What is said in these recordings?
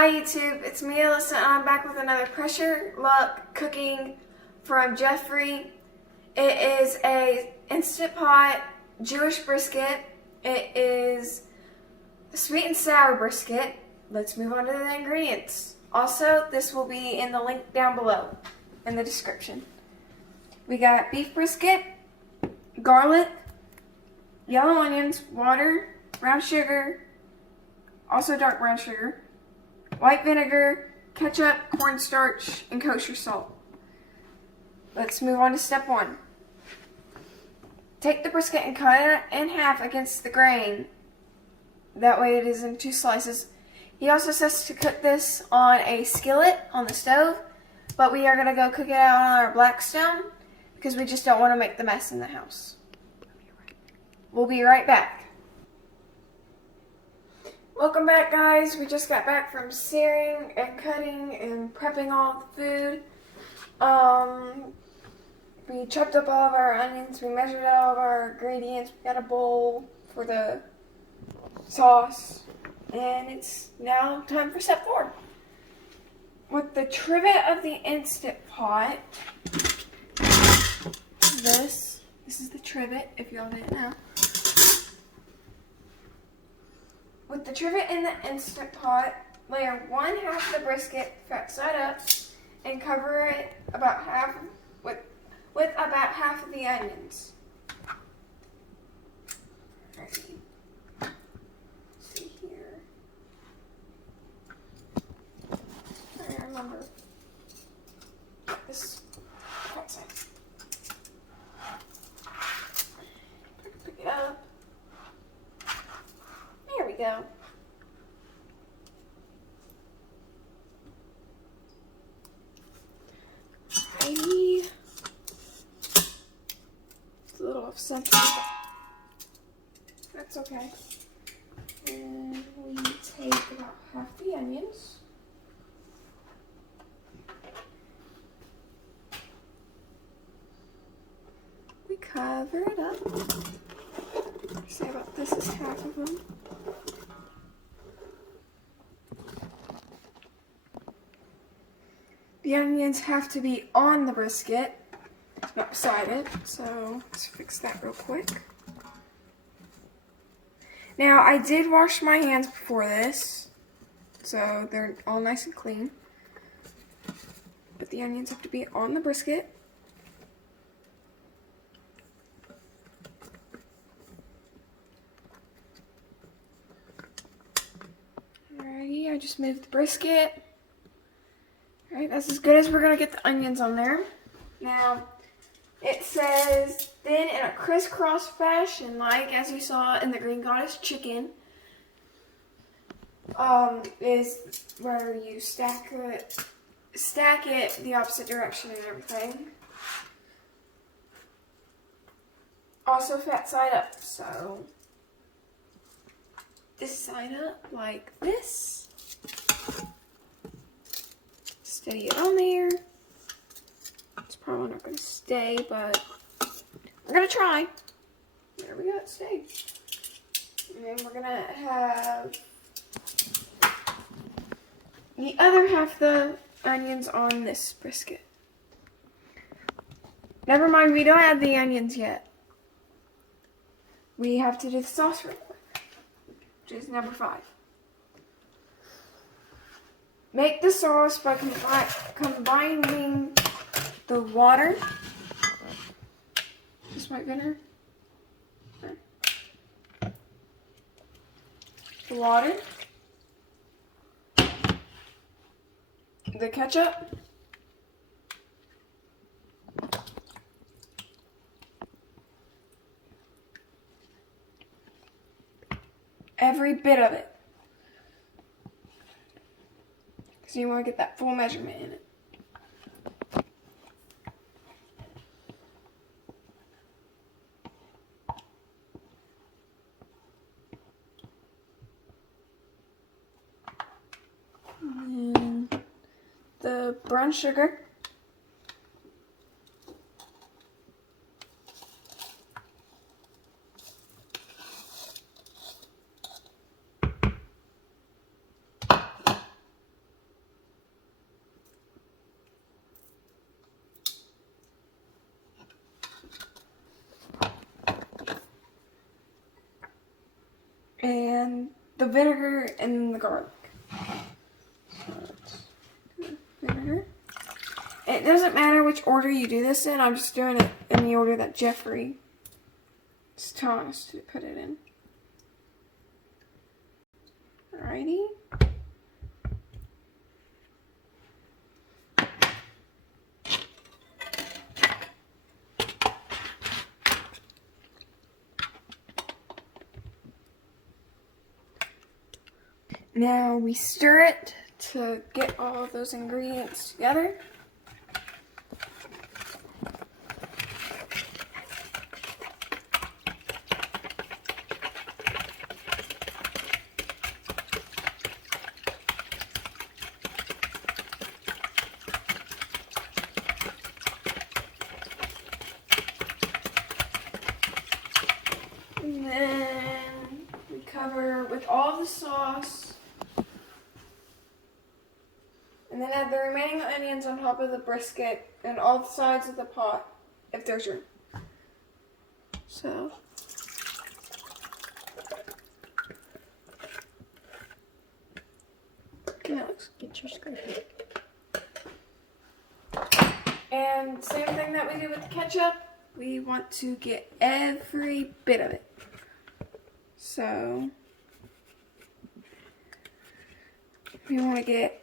Hi YouTube, it's me Alyssa and I'm back with another pressure luck cooking from Jeffrey. It is a Instant Pot Jewish brisket. It is a sweet and sour brisket. Let's move on to the ingredients. Also, this will be in the link down below in the description. We got beef brisket, garlic, yellow onions, water, brown sugar, also dark brown sugar, white vinegar, ketchup, cornstarch, and kosher salt. Let's move on to step 1. Take the brisket and cut it in half against the grain. That way it is in 2 slices. He also says to cook this on a skillet on the stove, but we are going to go cook it out on our Blackstone because we just don't want to make the mess in the house. We'll be right back. Welcome back, guys. We just got back from searing and cutting and prepping all the food. We chopped up all of our onions. We measured all of our ingredients. We got a bowl for the sauce. And it's now time for step 4. With the trivet of the Instant Pot, this is the trivet, if y'all didn't know. With the trivet in the Instant Pot, layer 1/2 the brisket fat side up and cover it about half with about half of the onions. Ready. See here. I remember this fat side. Pick it up. There we go. Righty. It's a little off center, but that's okay. And we take about half the onions. We cover it up. Say about this is half of them. The onions have to be on the brisket, not beside it, so let's fix that real quick. Now, I did wash my hands before this, so they're all nice and clean. But the onions have to be on the brisket. Alrighty, I just moved the brisket. Alright, that's as good as we're going to get the onions on there. Now, it says thin in a crisscross fashion, like as you saw in the Green Goddess chicken. Is where you stack it the opposite direction and everything. Also fat side up, so this side up like this. Steady it on there. It's probably not going to stay, but we're going to try. There we go, it stayed. And then we're going to have the other half of the onions on this brisket. Never mind, we don't have the onions yet. We have to do the sauce real quick, which is number 5. Make the sauce by combining the water. Just white vinegar. The water. The ketchup. Every bit of it. So you want to get that full measurement in it. And the brown sugar. the vinegar and the garlic. So it's vinegar. It doesn't matter which order you do this in. I'm just doing it in the order that Jeffrey is telling us to put it in. Alrighty. Now we stir it to get all of those ingredients together. And then we cover with all the sauce. And then add the remaining onions on top of the brisket and all the sides of the pot, if there's room. So. Get your scraper. And same thing that we do with the ketchup, we want to get every bit of it. So, we want to get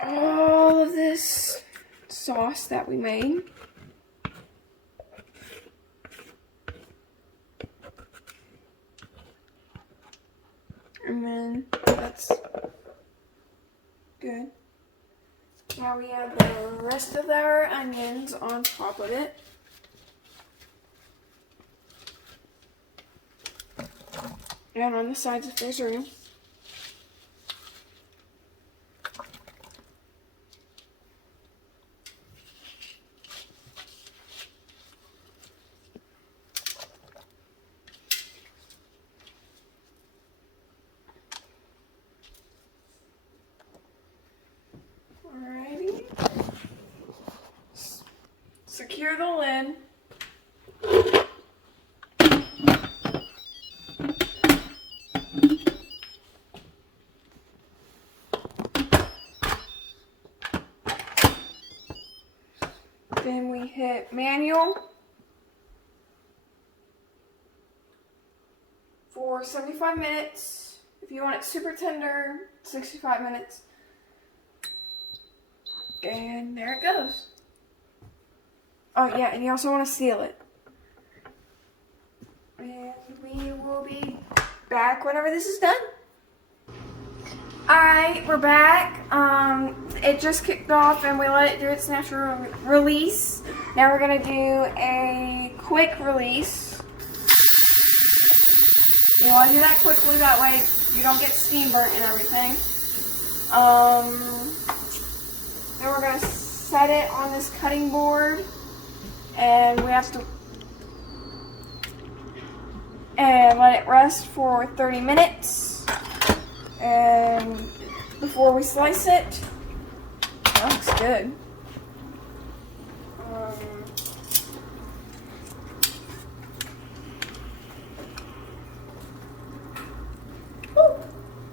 all of this sauce that we made. And then that's good. Now we add the rest of our onions on top of it. And on the sides if there's room. Alrighty. Secure the lid. Then we hit manual for 75 minutes. If you want it super tender, 65 minutes. And there it goes. Oh yeah, and you also want to seal it. And we will be back whenever this is done. Alright, we're back. It just kicked off and we let it do its natural release. Now we're going to do a quick release. You want to do that quickly, that way you don't get steam burnt and everything. Then we're going to set it on this cutting board. And we have to let it rest for 30 minutes. And before we slice it, that looks good.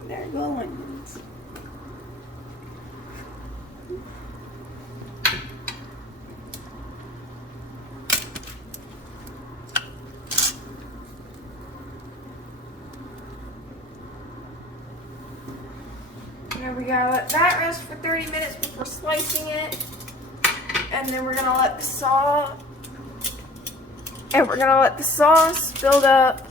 There go onions. Now we gotta let that rest for 30 minutes before slicing it. And then we're gonna let the sauce build up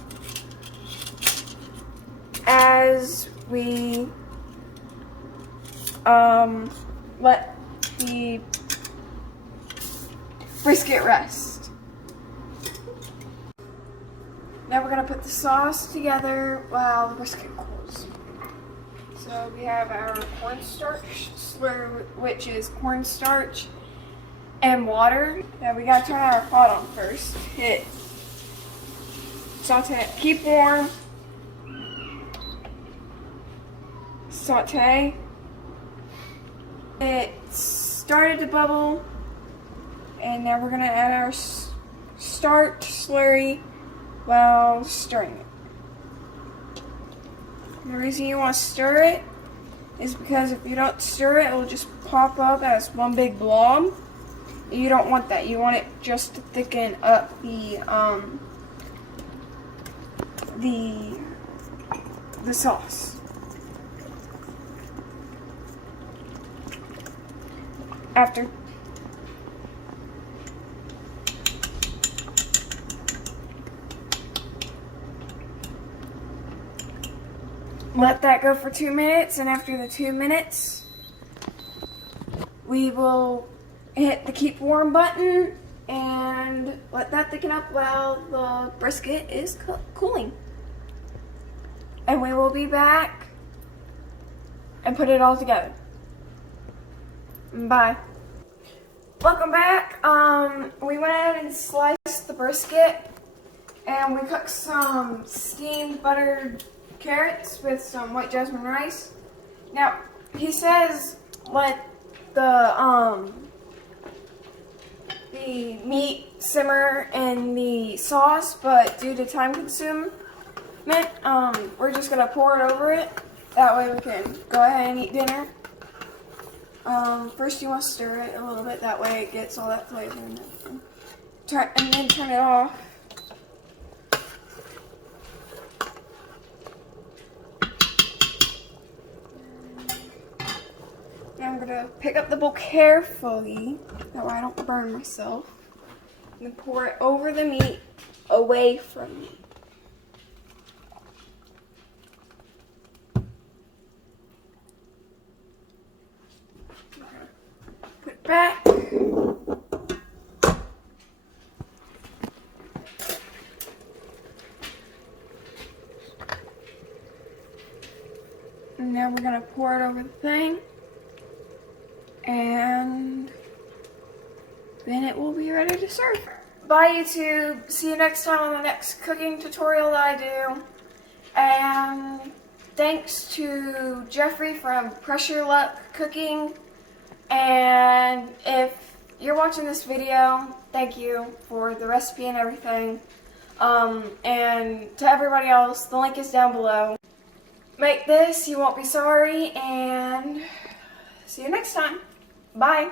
as we let the brisket rest. Now we're gonna put the sauce together while the brisket cools. So we have our cornstarch slur, which is cornstarch and water. Now we gotta turn our pot on first. Hit saute, keep warm, saute. It started to bubble, and now we're gonna add our starch slurry while stirring it. The reason you want to stir it is because if you don't stir it, it will just pop up as one big blob. You don't want that. You want it just to thicken up the sauce. After let that go for 2 minutes, and after the 2 minutes, we will hit the keep warm button and let that thicken up while the brisket is cooling. And we will be back and put it all together. Bye. Welcome back. We went ahead and sliced the brisket, and we cooked some steamed buttered carrots with some white jasmine rice. Now, he says let the meat simmer in the sauce, but due to time consumment, we're just gonna pour it over it. That way we can go ahead and eat dinner. First you want to stir it a little bit, that way it gets all that flavor in it. And then turn it off. Now I'm gonna pick up the bowl carefully, that way I don't burn myself. And then pour it over the meat, away from me. Put it back. And now we're gonna pour it over the thing. And then it will be ready to serve. Bye YouTube. See you next time on the next cooking tutorial that I do. And thanks to Jeffrey from Pressure Luck Cooking. And if you're watching this video, thank you for the recipe and everything. And to everybody else, the link is down below. Make this, you won't be sorry, and see you next time. Bye.